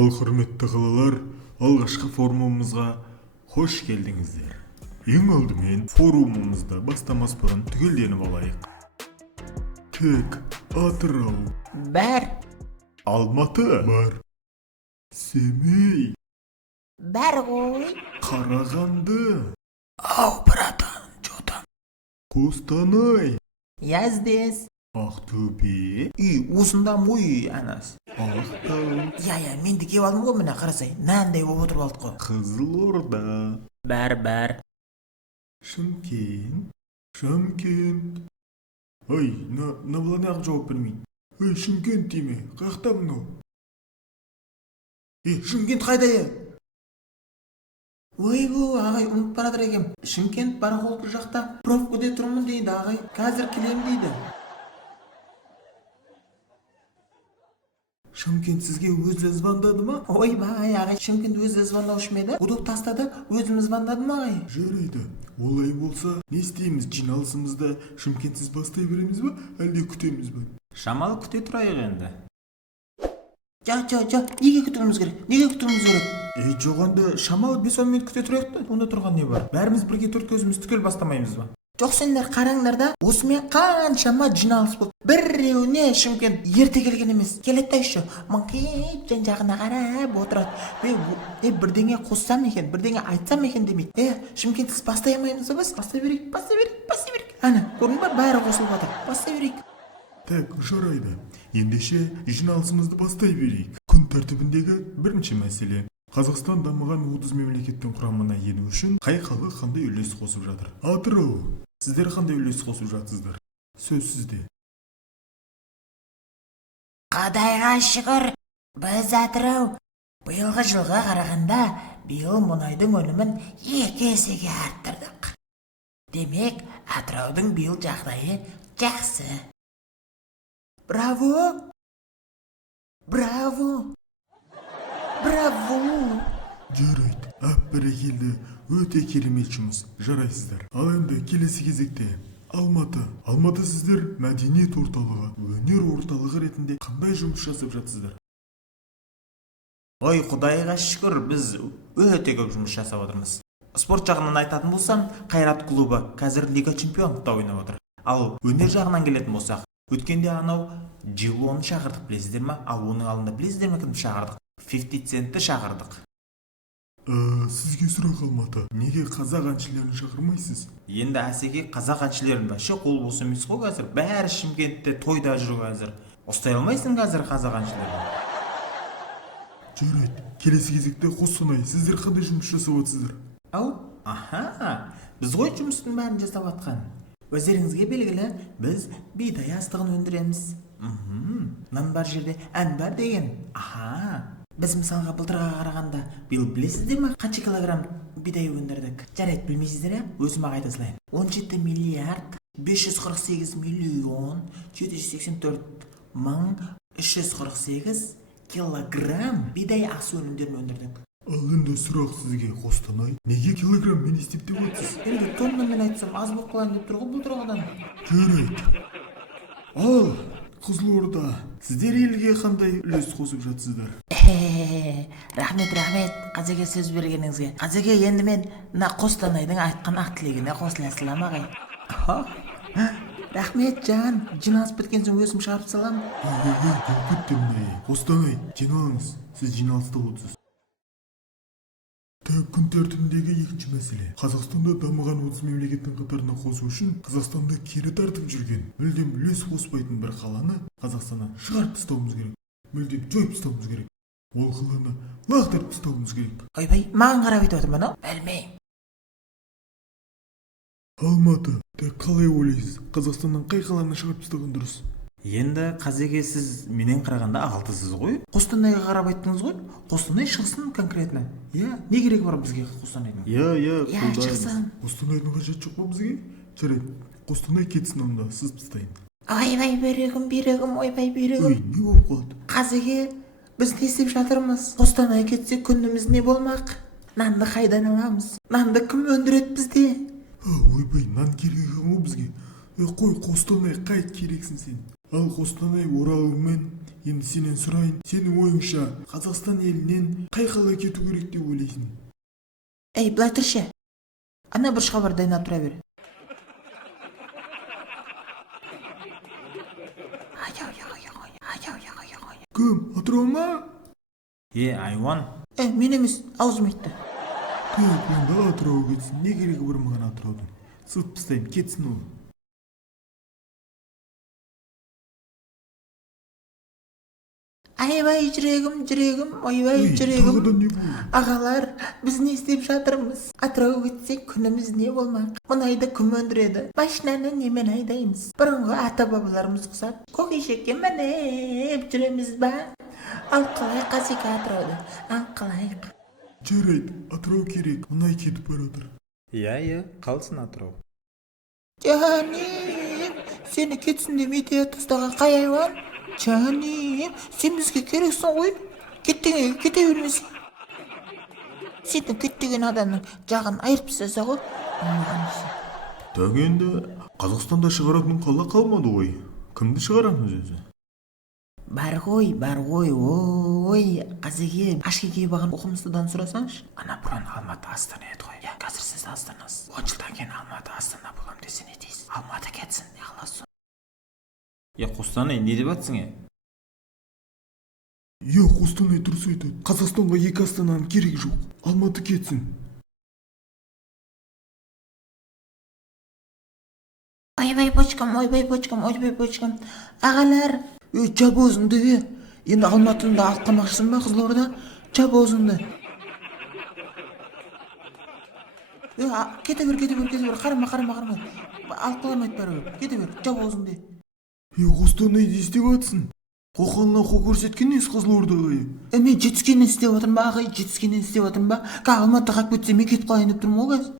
Ал құрметті қалалар, алғашқы форумымызға қош келдіңіздер. Ең алдымен форумымызды бастамас бұрын түгелденіп алайық. Тек Атырау Бар. Алматы бар. Семей Бар ғой. Қарағанды Ау, братан, жота. Қостанай Я здесь. Ақтөбе Осындам ғой, анас. Ақтау Я, мен де кеп алдым ғой, мына қарасай. Нандай болып отырып алдық қой. Қызылорда Бар. Шымкент Ой, бұлар неғып жауап бермейді? Ей, Шымкент дейме, қаяқта мынау? Шымкент қайда? Ойбу, ағай, ұмытып барадыр екем. Шымкент барақолқы жақта пробкада тұрмын дейді, ағай. Қазір келем дейді. Шымкент сізге өзі звондады ма? Ойбай, ағай, Шымкент өзі звондаушы ма еді? Гудок тастады, өзіміз звондады ма, ағай? Жарайды. Олай болса, не істейміз? Жиналысымызда Шымкентсіз бастай береміз ба, әлде күтеміз ба? Шамалы күте тұрайық енді. Неге күтуіміз керек? Жоғанда шамалы 5-10 минут күте тұрайық та, онда тұрған не бар? Бәріміз бірге төрт көзіміз түгел бастамаймыз ба? Жоқ, сендер қараңдар да, осымен қаншама жиналыс болды. Біреуіне Шымкент ерте келген емес. Келеді еще, мыңқиып жан жағына қарап отырады. Бірдеңе қоссам екен, бірдеңе айтсам екен демейді. Шымкентсіз бастай алмаймыз ба біз? Бастай берейік. Ана, көрдің ба, бәрі қосылып жатыр. Бастай берейік. Так, жарайды. Ендеше жиналысымызды бастай берейік. Күн тәртібіндегі бірінші мәселе. Қазақстан дамыған 30 мемлекеттің құрамына ену үшін қай халық қандай үлес қосып жатыр? Атырау, сіздер қандай үлес қосып жатсыздар? Сөз сізде. Құдайға шүкір, біз Атырау биылғы жылға қарағанда биыл мұнайдың өнімін 2 есеге арттырдық. Демек, Атыраудың биыл жағдайы жақсы. Браво! Жарайды, бәрекелді, өте керемет жұмыс, жарайсыздар. Ал енді келесі кезекте Алматы сіздер мәдениет орталығы, өнер орталығы ретінде қандай жұмыс жасап жатсыздар? Ой, құдайға шүкір, біз өте көп жұмыс жасап отырмыз. Спорт жағынан айтатын болсам, Қайрат клубы қазір Лига чемпионлықта ойнап отыр. Ал өнер жағынан келетін болсақ, өткенде анау Джилоны шақырдық, білесіздер ме? Ал оның алдында білесіздер ме кімді шақырдық? 50 Центті шақырдық. Сізге сұрақ Алматы, неге қазақ әншілерін шақырмайсыз? Енді әсеге қазақ әншілерін бәші қол бос емес қой қазір. Бәрі Шымкентте тойда жүр қазір. Ұстай алмайсың қазір қазақ әншілерін. Жарайды, келесі кезекте Қостанай, сіздер қандай жұмыс жасап отырсыздар? Біз ғой жұмыстың бәрін жасап жатқан. Өздеріңізге белгілі, біз бидай астығын өндіреміз. Нан бар жерде ән бар деген. Біз мысалға былтырға қарағанда биыл білесіздер ме қанша килограмм бидай өндірдік? Жарайды, білмейсіздер, өзіме айта салайын. 17 миллиард 548 миллион 784 мың 348 килограмм бидай ас өнімдерін өндірдік. Ал енді сұрақ сізге, Қостанай, неге килограмм мен істеп деп отырсыз? Енді тоннамен айтсам аз болып қалайын деп тұр ғой бұл тұрғыдан. Жарайды. Ал Қызылорда, сіздер елге қандай үлес қосып жатсыздар? Рахмет, қазеге сөз бергеніңізге. Қазеге енді мен Қостанайдың айтқан ақ тілегіне қосыла салам, ағай. Рахмет, жан. Жиналыс біткен соң өзім шығарып салам. Қостанай, жиналыңыз. Сіз жиналыста отырсыз. Күн тәртібіндегі екінші мәселе. Қазақстанда дамыған 30 мемлекеттің қатарына қосу үшін Қазақстанды кері тартып жүрген, мүлдем үлес қоспайтын бір қаланы Қазақстаннан шығарып тастауымыз керек. Мүлдем жойып тастауымыз керек. Ол қаланы лақтырып тастауымыз керек. Ойбай, маған қарап айтып отырмын, ау? Білмеймін. Алматы, қалай ойлайсыз? Қазақстаннан қай қаланы шығарып тастаған дұрыс? Енді қазеге сіз менен қарағанда алтысыз ғой? Қостанайға қарап айттыңыз ғой? Қостанай шықсын конкретно. Не керек бар бізге Қостанайдың? Қолдаймыз. Қостанайдың қажеті жоқ па бізге? Жарайды, Қостанай кетсін онда, сіз тастайын. Ойбай бүйрегім, ойбай бүйрегім. Не болып қалды? Қазеге, біз не істеп жатырмыз? Қостанай кетсе күніміз не болмақ? Нанды қайдан аламыз? Нанды кім өндіреді бізде? Ойбай, нан керек ғой бізге. Қой, Қостанай қайт керексің сен. Ал Қостанай оралыңмен енді сенен сұрайын, сенің ойыңша Қазақстан елінен қай қала кету керек деп ойлайсың? Ей, былай тұршы. Ана бір хабар дайнап тұра бер. Кім? Атырау ма? Айуан. Мен емес, аузым айтты. Так, онда Атырау кетсін. Не керегі бар маған Атыраудың? Сылып тастаймын, кетсін ол. Айбай жүрегім, ойбай Ей, жүрегім. тағы да не болды? Ағалар, біз не істеп жатырмыз? Атырау кетсек күніміз не болмақ? Мұнайды кім өндіреді? Машинаны немен айдаймыз? Бұрынғы ата-бабаларымыз құсап, көкешекке мініп жүреміз ба? Ал қалай қазеке Атырауды? Ал қалайық? Жарайды, Атырау керек, мұнай кетіп баратыр. Иә, қалсын Атырау. Жаным, сені кетсін демейді тастаған қай айуан? Жаным, сен бізге керексің ғой. Кете бермесін. Сенің кеттеген адамның жағын айырып тастаса ғой. Так енді Қазақстанда шығаратын қала қалмады ғой. Кімді шығарамыз өзі? Бар ғой, ой, қазеге Ашкеге баған оқымыстыдан сұрасаңшы. Ана бұрын Алматы Астана еді ғой. Қазір сіз Астанасыз. 10 жылдан кейін Алматы Астана болам десе не дейсіз? Алматы кетсін, не қыласың? Қостанай, не деп атсың? Қостанай дұрыс айтады. Қазақстанға екі Астананың керек жоқ. Алматы кетсін. Ойбай почкам. Ағалар, жап өзіңді. Енді Алматыны алып қалмақшысың ба, Қызылорда? Жап өзіңді. Кете бер, қарама. Алып қаламайды бәрі. Кете бер, жап өзіңді. Қостанай не істеп атсың? Қоқалына қол көрсеткен ес Қызылордаға. Мен жетіскеннен істеп отырмын ба, ағай, Алматыға кетсем мен кетіп қалайын деп тұрмын ғой қазір.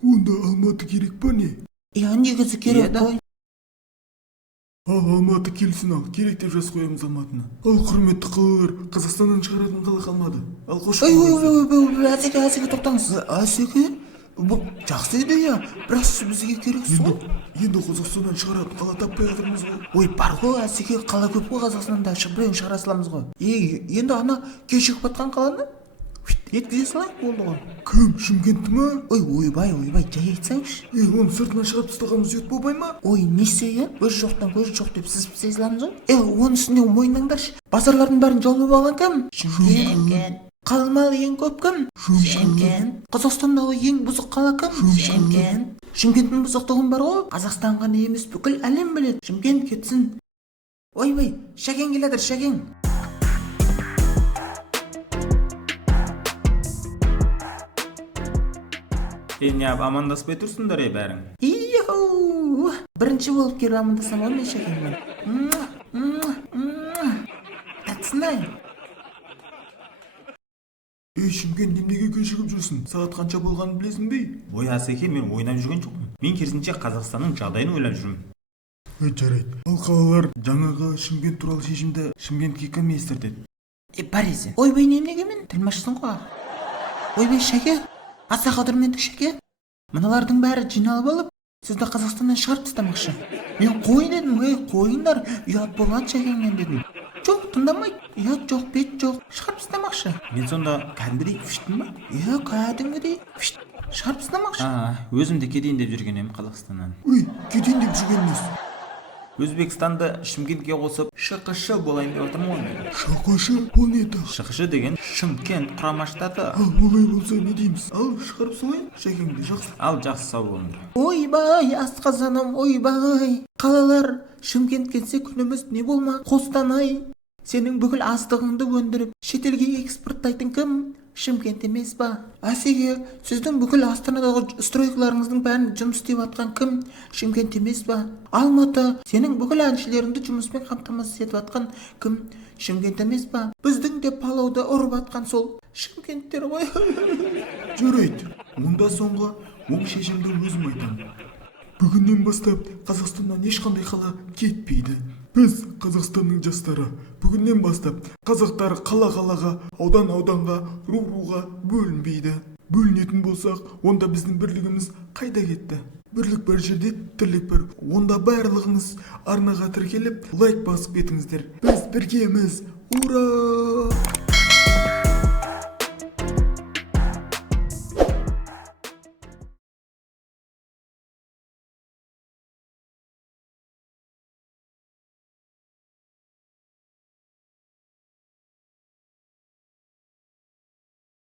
Онда Алматы керек па не? Негізі керек қой. Ал Алматы келсін ал, керек деп жаз қоямыз Алматыны. Ал құрметті қалалар, Қазақстаннан шығаратын қала қалмады. Ал қош Әсеке, тоқтаңыз. Әсеке? Бұл жақсы идея, бірақ сіз бізге керексіз ғой. Енді Қазақстаннан шығаратын қала таппай жатырмыз ғой. Ой, бар ғой, Әсеке, қала көп қой Қазақстанда, біреуін шығара саламыз ғой. Енді ана кешігіп батқан қаланы еткізе салайық болды ғой. Кім, Шымкентті ма? Ойбай, жай айтсаңшы. Оны сыртынан шығарып тастағанымыз жет болмай ма? Несі, көз жоқтан көз жоқ деп сіз саламыз ғой. Оның үстіне мойындаңдаршы. Базарлардың бәрін жаулап алған кім? Шымкент. Қалмалы ең көп кім? Шымкент. Қазақстандағы ең бұзық қала кім? Шымкент. Шымкенттің бұзықтығын бар ғой. Қазақстан ғана емес, бүкіл әлем біледі. Шымкент кетсін. Ойбай, Шәкен келедір, Шәкен. Неғып амандаспай тұрсыңдар бәрің? Бірінші болып келіп амандасам ғой мен Шәкенмен. Татсынай. Шымкент немнеге кешігіп жүрсің? Сағат қанша болғанын білесің бе? Ой, Асеке, мен ойнап жүрген жоқпын. Мен керісінше Қазақстанның жағдайын ойлап жүрмін. Жарайды. Ал қалалар жаңағы Шымкент туралы шешімді Шымкентке кім естіртеді? Бар езен. Ойбай немнеге мен тілмашсың ғой. Ойбай Шәке, аса қадірменді Шәке. Мыналардың бәрі жиналып алып, сізді Қазақстаннан шығарып тастамақшы. Мен қой дедім, қойыңдар, ұят болған Шәкеңнен дедім. Жоқ, тыңдамайды. Ұят жоқ, бет жоқ. Шығарып тастамақшы. Мен сонда кәдімгідей фіштін ба? Кәдімгідей шығарып тастамақшы. Өзім де кетейін деп жүрген едім Қазақстаннан. Кетейін деп жүрген емес. Өзбекстанды Шымкентке қосып ШQШ болайын деп отырмын ғой. ШQШ? Ол не тағы? ШQШ деген Шымкент құрама штаты. Олай болса не дейміз? Ал шығарып салайын, Шәкеңді жақсы. Ал жақсы, сау болыңдар. Ойбай, асқазаным, ойбай. Қалалар, Шымкент кетсе күніміз не болмақ? Қостанай, сенің бүкіл астығыңды өндіріп, шетелге экспорттайтын кім? Шымкент емес па? Асеге, сіздің бүкіл Астанадағы стройкаларыңыздың бәрін жұмыс істеп атқан кім? Шымкент емес па? Алматы, сенің бүкіл әншілеріңді жұмыспен қамтамасыз етіп атқан кім? Шымкент емес па? Біздің де палауды ұрып атқан сол Шымкенттер ғой. Жарайды. Онда соңғы оң шешімді өзім айтамын. Бүгіннен бастап Қазақстаннан ешқандай қала кетпейді. Біз Қазақстанның жастары бүгіннен бастап қазақтар қала-қалаға, аудан-ауданға, ру-руға бөлінбейді. Бөлінетін болсақ, онда біздің бірлігіміз қайда кетті? Бірлік бар жерде тірлік бар. Онда барлығыңыз арнаға тіркеліп лайк басып кетіңіздер. Біз біргеміз. Ура!